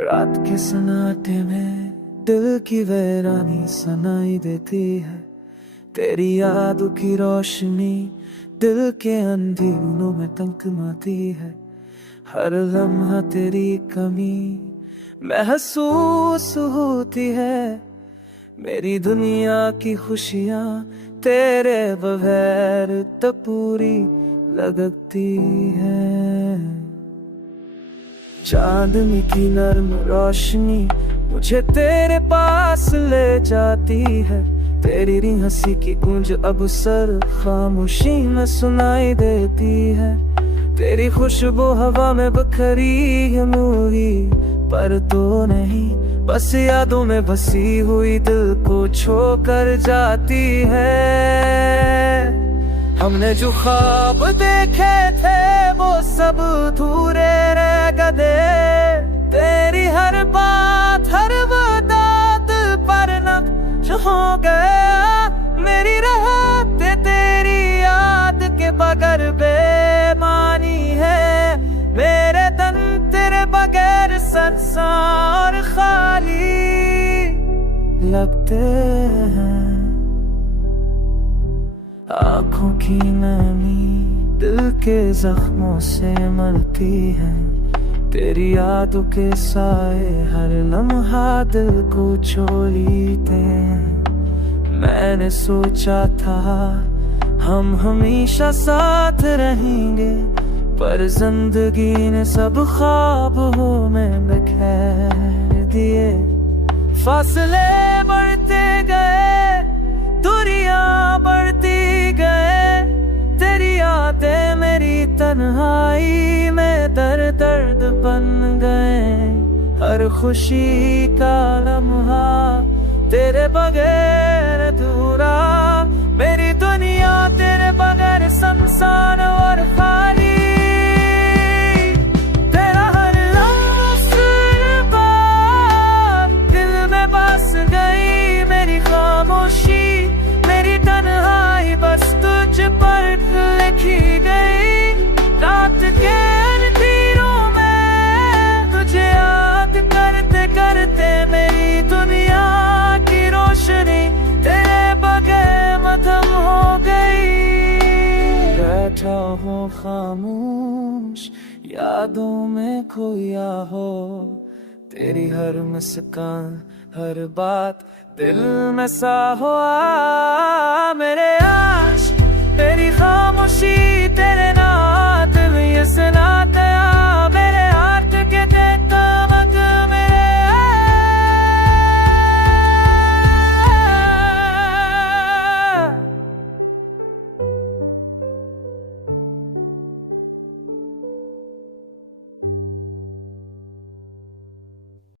रात के सन्नाटे में दिल की वीरानी सुनाई देती है। तेरी यादों की रोशनी दिल के अंधेरों में तमतमाती है। हर लम्हा तेरी कमी महसूस होती है। मेरी दुनिया की खुशियाँ तेरे बगैर तो पूरी लगती है। चांदनी की नर्म रोशनी मुझे तेरे पास ले जाती है। तेरी हंसी की गूंज अब सर खामोशी में सुनाई देती है। तेरी खुशबू हवा में बखरी है मूरी पर तो नहीं, बस यादों में बसी हुई दिल को छोकर जाती है। हमने जो ख्वाब देखे थे वो सब अधूरे रह गए। तेरी हर बात हर बात पर नक्श हो गया। मेरी राहत तेरी याद के बगैर बेमानी है। मेरे दिन तेरे बगैर संसार खाली लगते हैं। आँखों की नमी दिल के जख्मों से मरती है। तेरी यादों के साए हर लम्हा दिल को छोड़ते हैं। मैंने सोचा था हम हमेशा साथ रहेंगे, पर जिंदगी ने सब ख्वाबों में बिखेर दिए। फासले बढ़ते गए, दूरियां बढ़ती गए। तेरी यादें मेरी तन्हाई में दर्द दर्द बन गए। हर खुशी का लम्हा तेरे बगैर अधूरा। मेरी दुनिया तेरे बगैर संसार और खाली। तेरा हर लफ्ज़ बात दिल में बस गई। मेरी खामोशी मेरी तन्हाई बस तुझ पर लिखी गई। रात के अंधेरों में तुझे याद करते करते मेरी दुनिया की रोशनी तेरे बगैर मधम हो गई। बैठा हो खामोश यादों में खोया हो। तेरी हर मुस्कान हर बात दिल में सा हुआ। मेरे आशिक